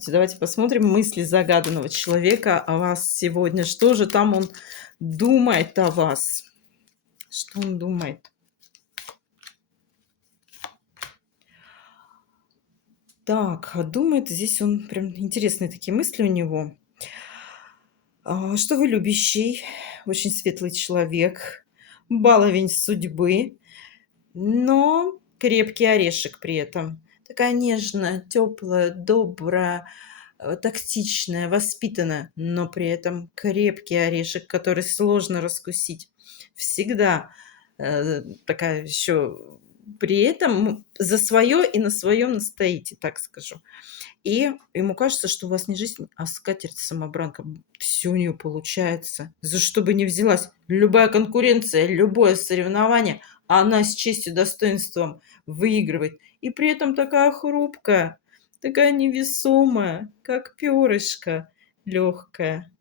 Здравствуйте, давайте посмотрим мысли загаданного человека о вас сегодня. Что же там он думает о вас? Что он думает? Так, думает здесь он прям интересные такие мысли у него. Что вы любящий, очень светлый человек, баловень судьбы, но крепкий орешек при этом. Такая нежная, теплая, добрая, тактичная, воспитанная, но при этом крепкий орешек, который сложно раскусить. Всегда такая еще при этом за свое и на своем настоите, так скажу. И ему кажется, что у вас не жизнь, а скатерть-самобранка. Все у нее получается. За что бы ни взялась, любая конкуренция, любое соревнование, она с честью, достоинством выигрывает. И при этом такая хрупкая, такая невесомая, как перышко, легкая.